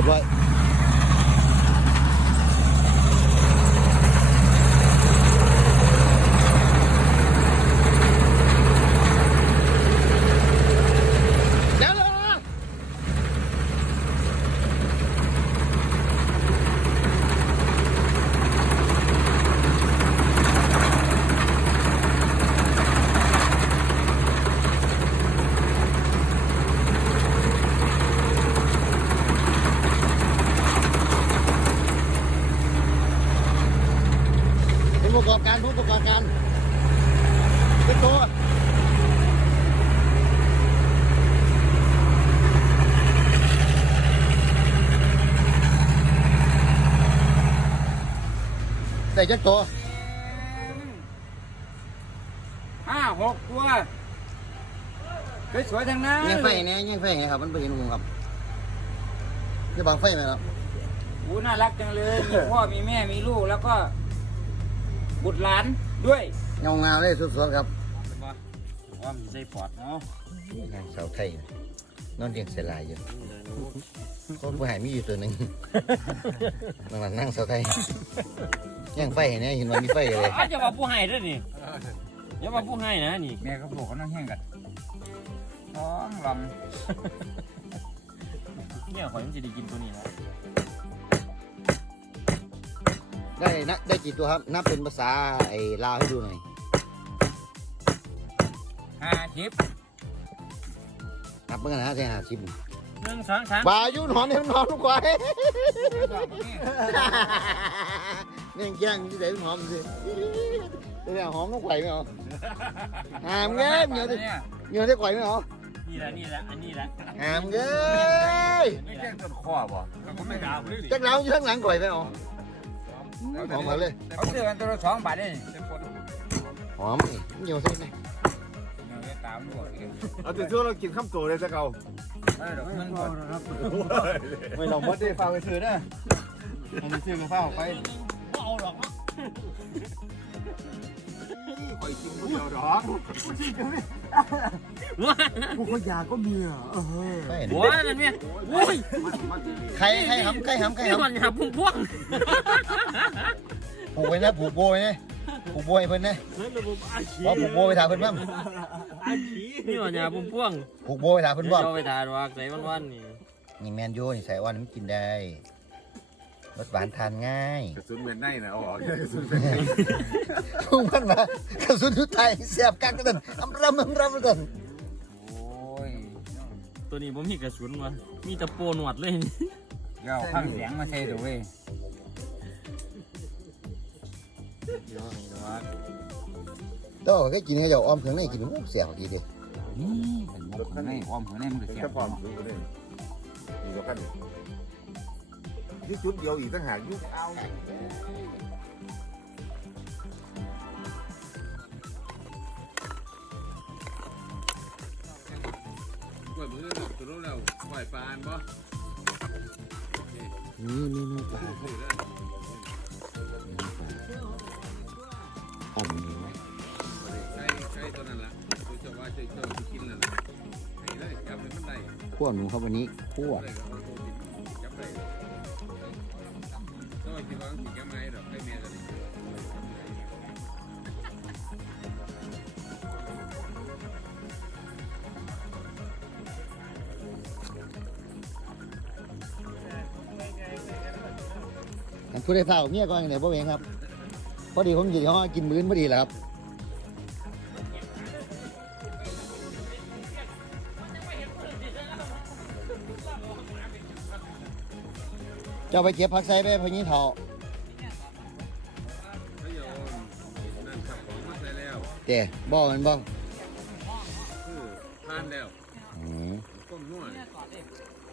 Bye-bye. ผู้ประกอบการผู้ประกอบการเป็นตัวได้จักตัวห้าหกตัวสวยๆทั้งนั้นยิงไฟเนี่ยยิงไฟเนี่ยครับมันไปเห็นหุงครับจะบังไฟไหมครับโอ้น่ารักจังเลยมีพ่อมีแม่มีลูกแล้วก็ บุตรหลานด้วยเงางาเลยสดๆครับว่ามีใจปอดเนาะนางสาวไทยนอนเรียงเสยลายอยู่เขาผู้หายมีอยู่ตัวหนึ่งนั่งหลังนั่งสาวไทยย่างไฟเนี่ยเห็นว่ามีไฟเลยอาจจะว่าผู้ให้ด้วยนี่อย่าว่าผู้ให้นะนี่แม่กับลูกเขานั่งแห้งกันท้องลเนี่ยข่อยมันจะได้กินตัวนี้นะ ได้นะได้กี่ตัวครับนับเป็นภาษาไอ้ลาวให้ดูหน่อยำห้าสิบนับเมื่อกันนะใช่หาชิมหนึ่งสองสามวายุหนอนเนี่ยหนอนลูกควายเนี่ยแย่งที่ไหนหอมสิตัวเนี่ยหอมลูกควายไหมเหรอหามเงี้ยเหนียวดิเนี่ยเหนียวได้ควายไหมเหรอนี่แหละนี่แหละอันนี้แหละหามเงี้ยไม่แจ้งต้นคอบ่ก็ไม่ดาวเลยจักเราอยู่ข้างหลังควายไหมเหรอ หอมมาเลยเขาซื้อกันตัวละสองบาทเองหอมนี่เหนียวสิไหมเนี่ยตามด้วยเอาแต่ช่วงเรากินข้ามโตเลยจะเก่าเออเดี๋ยวมันก่อนไม่ลองมดได้ฟังไปซื้อนะผมไปซื้อกับข้าวไปเอาหรอกคอยกินคนเดี ยวดอกว้าผู้คนยาก็มีอะเออใช่โอ้ยนั่นเนี่ยโอ้ยใครใครหำใครหำใครนี่หำมันหาพุ่งพวงผูกไว้นะผูกโบไว้นะผูกโบให้เพิ่นนะระบบอาชีเพราผูกโบไปถามเพิ่นมั่งนี่มันหาพุ่งพวงผูกโบไปถามเพิ่นว่างเจ้าไปทานว่าใส่วันวันนี่นี่แมนยูนี่ใส่วันมันกินได้ รสหวานทานง่าย กระสุนเวียนในนะเอาออกกระสุนเวียนในทุ่งมันมากระสุนทุไทยเสียบกักกันอำรำอำรำกันโอ้ยตัวนี้ผมมีกระสุนวะมีตะโปนหนวดเลย เดี๋ยวข้างเสียงมาใช้ดูเว้ยก็เคยกินเขาจะอ้อมเครื่องในกินมันเสียบดีเดียวนี่เป็นมุกข้างในอ้อมข้างในมันก็เสียแค่บพร้อมดูนี่มีตัวกัน ที่จุดเดียวอีกต่างหากยุคเอากล้วยมือดอกตัวแล้วปล่อยปลาอันบ่นี่นี่นี่ปลาอ่อมนี่ไหมใช่ใช่ตัวนั้นล่ะตัวเจ้าว่าเจ้าเจ้าสิกินนั่นล่ะให้เลยจับให้มันได้ขั้วหนูครับวันนี้ขั้ว ต้องคิดว่าสิแก้ไม้ดอกให้แม่กันผู้ได้เฝ้าเมียก่อนไหนพ่อเองครับ พอดีผมกินเขากินมื้นพอดีแหละครับ เจ้าไปเก็บผักใส่ไปพอนี้เถาพยอมนั่นขับของมาใส่แล้วเจ้บ่มันบ่คือผ่านแล้วอืมก้มนวด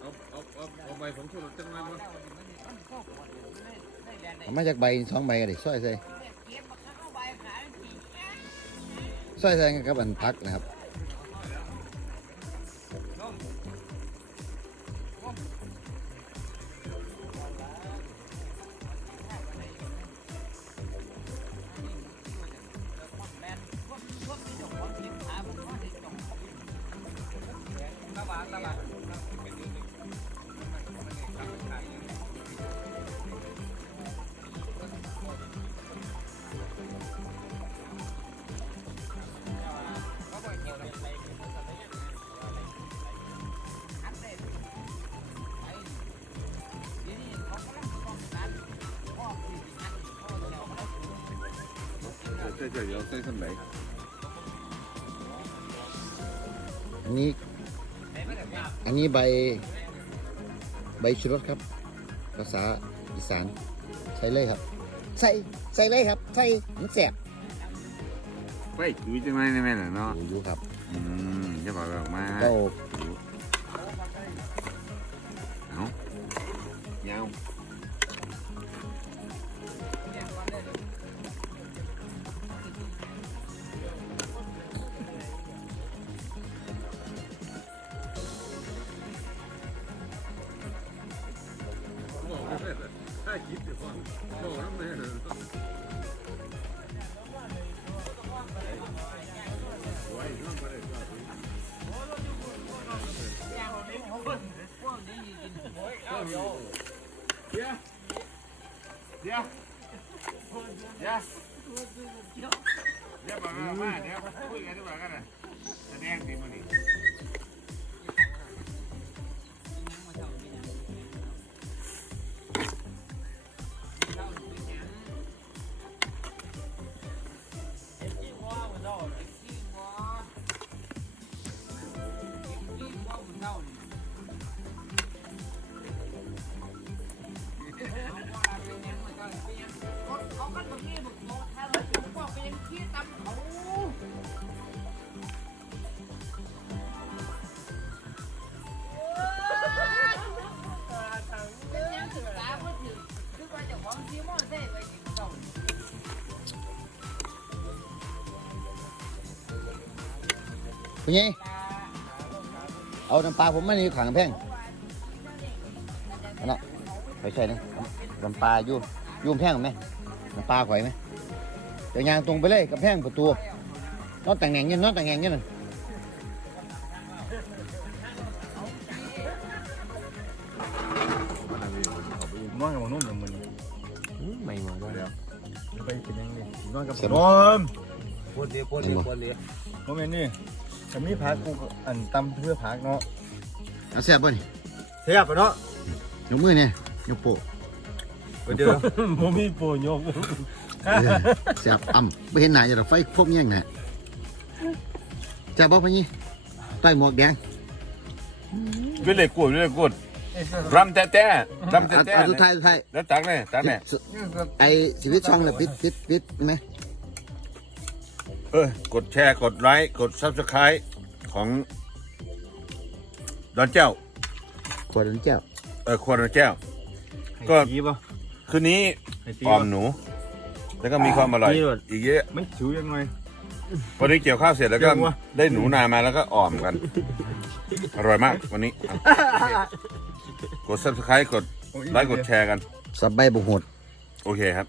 เอาเอาเอาเอาใบของชูรสจังมาบ่เอามาจากใบสองใบก็ได้ซอยใส่ซอยใส่กับอันพักนะครับ เจ๊เจ๊เดี๋ยวใส่สมัยอันนี้ อันนี้ใบ ใบชูรสครับ ภาษาอีสานใช้เลยครับ ใส่ ใส่เลยครับ ใส่มันแสบไปคุยจังไรในแม่น่ะเนาะ อยู่อยู่ครับ อืมจะบอกออกมา ก็ เดี๋ยวเดี๋ยวเดี๋ยวบอกว่ามาเดี๋ยวคุยกันดีกว่ากันนะแสดงดีมันนี่ เป็นไงเอาน้ำปลาผมมานี่ขังแพงอันนั้นไปใส่นะน้ำปลาอยู่อยุ่มแพงไหมน้ำปลาข่อยไหมเดี๋ยวยางตรงไปเลยกับแพงประตูนอนแต่งแหน่งเงี้ยนอนแต่งแหน่งเงี้ยนั่นนอนกับมันนุ่มอย่างมันไม่หมดแล้วไปกินยังไงนอนกับเสียนบ่อนปวดเดียวปวดเดียวปวดเดียวโมเมนต์นี่ แต่มีพักกูอันตำเพื่อพักเนาะเอาแซ่บป่ะนี่เทียบไปเนาะยกมือเนี่ยยกโปะเดี๋ยวโมมีโปรยกเออแซ่บอ่ำไม่เห็นหน้าจะดอกไฟพบแย่งน่ะแซ่บบ่พะนี่ใต้หมวกแดงเป็นเลยกูดเป็นเลยกูดรำแต้ๆรำเอาแต้เอาสุดท้ายสุดท้ายๆแล้วตักเนี่ยตักเนี่ยไอ้ชีวิตช่องเนี่ยปิดปิดปิดไหม เออกดแชร์กดไลค์กดซับสไครต์ของดอนเจ้า ขวดน้ำแก้วเออควรดอนเจ้า ก็ดีป่ะ คืนนี้ให้ตีออมหนู แล้วก็มีความอร่อย นี่ด้วย อีกเยอะไม่ชิวยังไง วันนี้เกี่ยวข้าวเสร็จแล้วก็เก่งว่ะได้หนูนามาแล้วก็อ่อมกัน อร่อยมากวันนี้อะโอเคกด subscribe กดไลค์กดแชร์กัน สับใบบุกโหด โอเคครับ